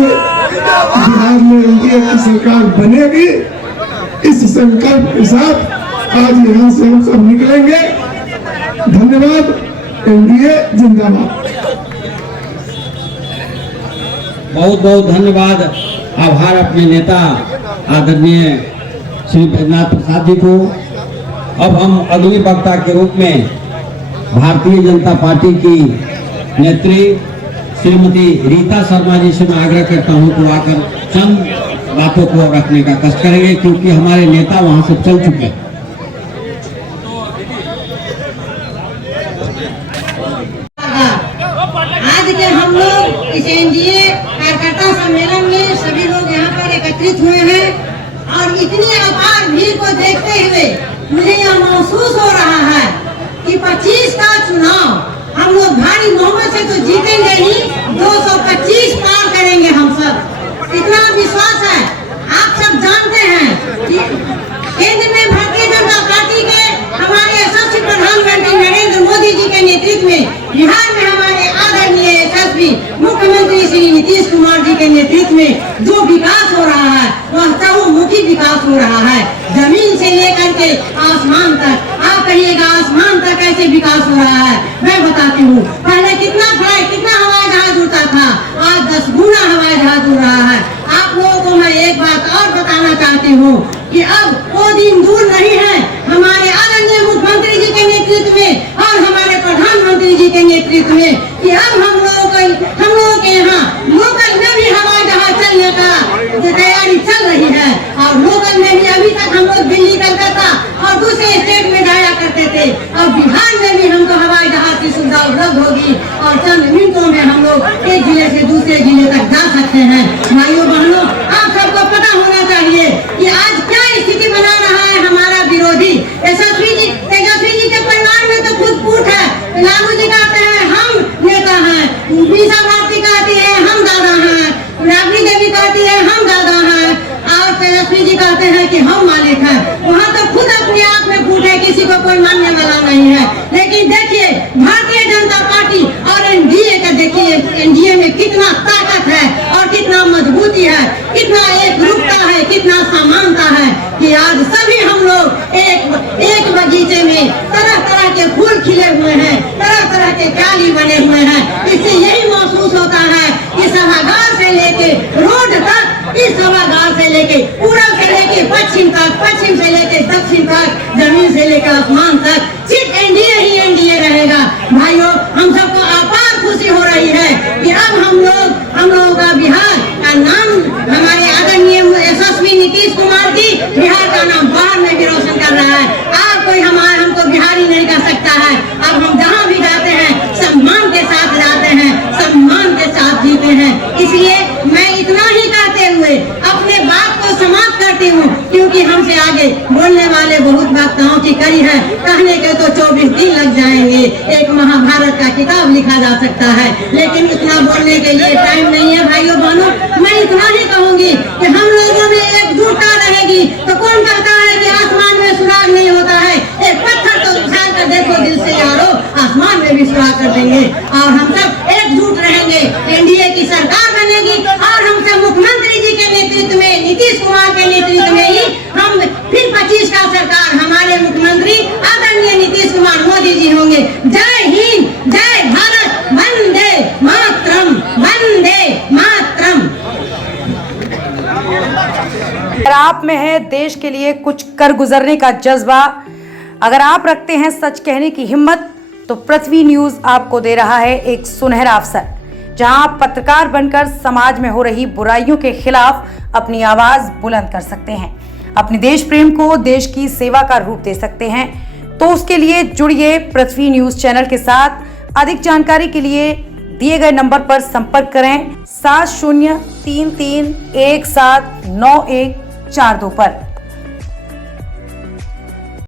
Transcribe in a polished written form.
से बिहार में एनडीए की सरकार बनेगी। इस संकल्प के साथ आज यहाँ से हम सब निकलेंगे। धन्यवाद। एनडीए जिंदाबाद। बहुत बहुत धन्यवाद, आभार अपने नेता आदरणीय श्री बैद्यनाथ प्रसाद जी को। अब हम अगली वक्ता के रूप में भारतीय जनता पार्टी की नेत्री श्रीमती रीता शर्मा जी से मैं आग्रह करता हूं कि आकर चंद बातों को रखने का कष्ट करेंगे, क्योंकि हमारे नेता वहां से चल चुके हैं। आज के हम लोग इस एनडीए कार्यकर्ता सम्मेलन में सभी लोग यहाँ पर एकत्रित हुए हैं और इतनी अपार भीड़ को देखते हुए मुझे यह महसूस हो रहा है कि 25 का चुनाव हम लोग भारी बहुमत से तो जीतेंगे ही, 225 पार करेंगे हम सब। इतना विश्वास है। आप सब जानते हैं कि केंद्र में भारतीय जनता पार्टी के हमारे यशस्वी प्रधानमंत्री नरेंद्र मोदी जी के नेतृत्व में बिहार में हमारे आदरणीय यशस्वी मुख्यमंत्री श्री नीतीश कुमार जी के नेतृत्व में जो विकास हो रहा है वह चहुमुखी विकास हो रहा है। जमीन से लेकर के आसमान तक, आप कहिएगा आसमान तक कैसे विकास हो रहा है। मैं बताती हूँ, पहले कितना हवाई जहाज उड़ता था, आज 10 गुना हवाई जहाज उड़ रहा है। आप लोगों को मैं एक बात और बताना चाहती हूँ कि अब वो दिन दूर नहीं है हमारे आदरणीय मुख्यमंत्री जी के नेतृत्व में और हमारे प्रधानमंत्री जी के नेतृत्व में कि अब हम लोगों के यहाँ लोकल में भी हवाई जहाज चलने का तैयारी चल रही है। और लोकल में भी अभी तक हम लोग दिल्ली, कलकत्ता और दूसरे स्टेट में जाया करते थे। अब बिहार में भी हमको हवाई जहाज की सुविधा उपलब्ध होगी और चंद मिनटों में हम लोग एक जिले से दूसरे जिले तक जा सकते हैं। भाइयों बहनों, आप सबको पता होना चाहिए कि आज क्या स्थिति बना रहा है हमारा विरोधी। तेजस्वी जी के परिवार में तो खुद फूट है। लालू जी कहते हैं हम नेता हैं, मीसा भारती कहती है हम दादा हैं, राबड़ी देवी कहती है हम दादा हैं और तेजस्वी जी कहते हैं कि हम मालिक हैं। वहाँ तो खुद अपने आप में फूट है, किसी को कोई मानने वाला नहीं है। लेकिन देखिए भारतीय जनता पार्टी और एनडीए का देखिए, एनडीए में कितना ताकत है और कितना मजबूती है, कितना एकरूपता है, कितना समानता है कि आज सभी हम लोग एक बगीचे में तरह तरह के फूल खिले हुए हैं, तरह तरह के डाली बने हुए हैं। इससे यही महसूस होता है कि सभागार से लेके रोड तक, इस सभागार से लेके पूरब से लेके पश्चिम तक, पश्चिम से लेके दक्षिण तक, जमीन से लेकर आसमान तक सिर्फ एनडीए ही एनडीए रहेगा। भाइयों, हम सबको अपार खुशी हो रही है कि अब हम लोगों का बिहार का नाम, हमारे आदरणीय यशस्वी नीतीश कुमार जी बिहार का नाम बाहर में भी रोशन कर रहा है। अब कोई हमको बिहारी नहीं कर सकता है। अब हम जहाँ भी जाते हैं सम्मान के साथ जाते हैं, सम्मान के साथ जीते हैं। इसलिए मैं इतना ही कहते हुए अपने बात को समाप्त करती हूँ, क्योंकि हमसे आगे बोलने वाले बहुत वक्ताओं की कड़ी है। कहने के तो 24 दिन लग जाएंगे, एक महाभारत का किताब लिखा जा सकता है, लेकिन इतना बोलने के लिए टाइम नहीं है। भाइयों बहनों, मैं इतना ही कहूँगी कि हम लोगों में एकजुटता रहेगी तो कौन कहता है कि आसमान में सुराग नहीं होता है। एक पत्थर तो उछाल कर देखो दिल से यारो, आसमान में भी सुराग कर देंगे। और हम सब एकजुट रहेंगे, एनडीए की सरकार बनेगी और हम सब मुख्यमंत्री जी के नेतृत्व में, नीतीश कुमार के नेतृत्व में ही हम फिर 25 का सरकार, हमारे मुख्यमंत्री आदरणीय नीतीश कुमार मोदी जी होंगे। जय हिंद, जय भारत, वंदे मातरम, वंदे मातरम। अगर आप में है देश के लिए कुछ कर गुजरने का जज्बा, अगर आप रखते हैं सच कहने की हिम्मत, तो पृथ्वी न्यूज आपको दे रहा है एक सुनहरा अवसर, जहां आप पत्रकार बनकर समाज में हो रही बुराइयों के खिलाफ अपनी आवाज बुलंद कर सकते हैं, अपने देश प्रेम को देश की सेवा का रूप दे सकते हैं। तो उसके लिए जुड़िए पृथ्वी न्यूज चैनल के साथ। अधिक जानकारी के लिए दिए गए नंबर पर संपर्क करें 7033179142 पर।